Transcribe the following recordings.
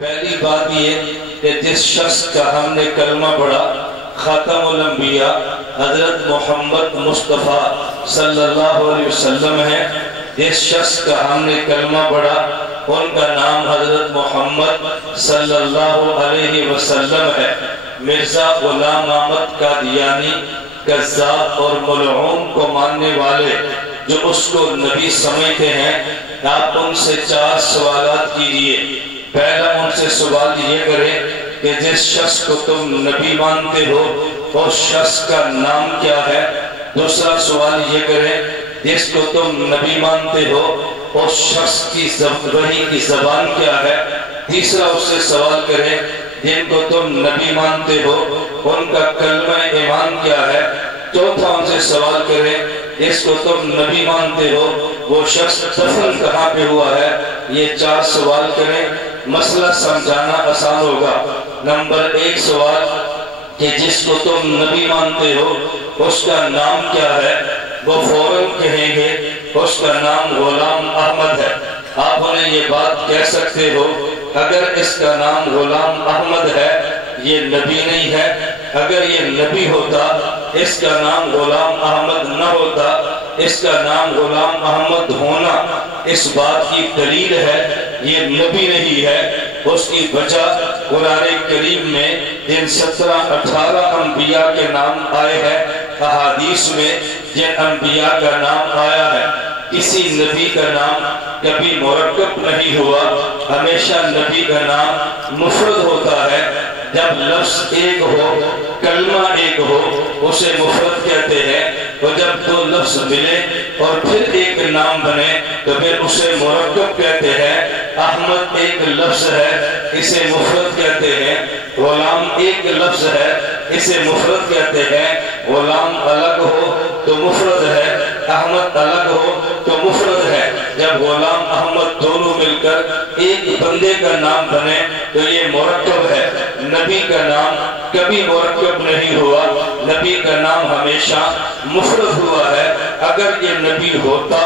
پہلی بات یہ کہ جس شخص کا ہم نے کلمہ پڑھا خاتم الانبیاء حضرت محمد مصطفیٰ صلی اللہ علیہ وسلم ہے، جس شخص کا ہم نے کلمہ پڑھا ان کا نام حضرت محمد صلی اللہ علیہ وسلم ہے۔ مرزا غلام احمد قادیانی کذاب اور ملعون کو ماننے والے جو اس کو نبی سمجھتے ہیں، آپ ان سے 4 سوالات کیجئے۔ پہلا ان سے سوال یہ کریں کہ جس شخص کو تم نبی مانتے ہو اس شخص کا نام کیا ہے؟ دوسرا سوال یہ کریں جس کو تم نبی مانتے ہو اس شخص کی وحی کی زبان کیا ہے؟ تیسرا اس سے سوال کریں جن کو تم نبی مانتے ہو ان کا کلمہ ایمان کیا ہے؟ چوتھا ان سے سوال کریں جس کو تم نبی مانتے ہو وہ شخص دفن کہاں پہ ہوا ہے؟ یہ 4 سوال کریں، مسئلہ سمجھانا آسان ہوگا۔ نمبر 1 سوال کہ جس کو تم نبی مانتے ہو اس کا نام کیا ہے؟ وہ فوراً کہیں گے اس کا نام غلام احمد ہے۔ آپ انہیں یہ بات کہہ سکتے ہو اگر اس کا نام غلام احمد ہے یہ نبی نہیں ہے، اگر یہ نبی ہوتا اس کا نام غلام احمد نہ ہوتا، اس کا نام غلام احمد ہونا اس بات کی دلیل ہے یہ نبی نہیں ہے۔ اس کی وجہ قرآن کریم میں جن 17-18 انبیاء کے نام آئے ہیں، احادیث میں جن انبیاء کا نام آیا ہے، کسی نبی کا نام کبھی مرکب نہیں ہوا، ہمیشہ نبی کا نام مفرد ہوتا ہے۔ جب لفظ ایک ہو، کلمہ ایک ہو اسے مفرد کہتے ہیں، اور جب 2 لفظ ملے اور پھر ایک نام بنے تو پھر اسے مرکب کہتے ہیں۔ احمد ایک لفظ ہے اسے مفرد کہتے ہیں، غلام ایک لفظ ہے اسے مفرد کہتے ہیں۔ غلام الگ ہو تو مفرد ہے، احمد الگ ہو تو مفرد ہے۔ جب غلام احمد دونوں مل کر ایک بندے کا نام بنے تو یہ مرکب ہے۔ نبی کا نام کبھی مرکب نہیں ہوا، نبی کا نام ہمیشہ مفرد ہوا ہے۔ اگر یہ نبی ہوتا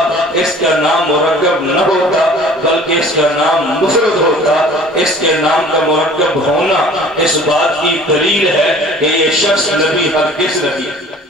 اس کا نام مرکب نہ ہوتا بلکہ اس کا نام مفرد ہوتا، اس کے نام کا مرکب ہونا اس بات کی دلیل ہے کہ یہ شخص نبی ہرگز نبی ہے۔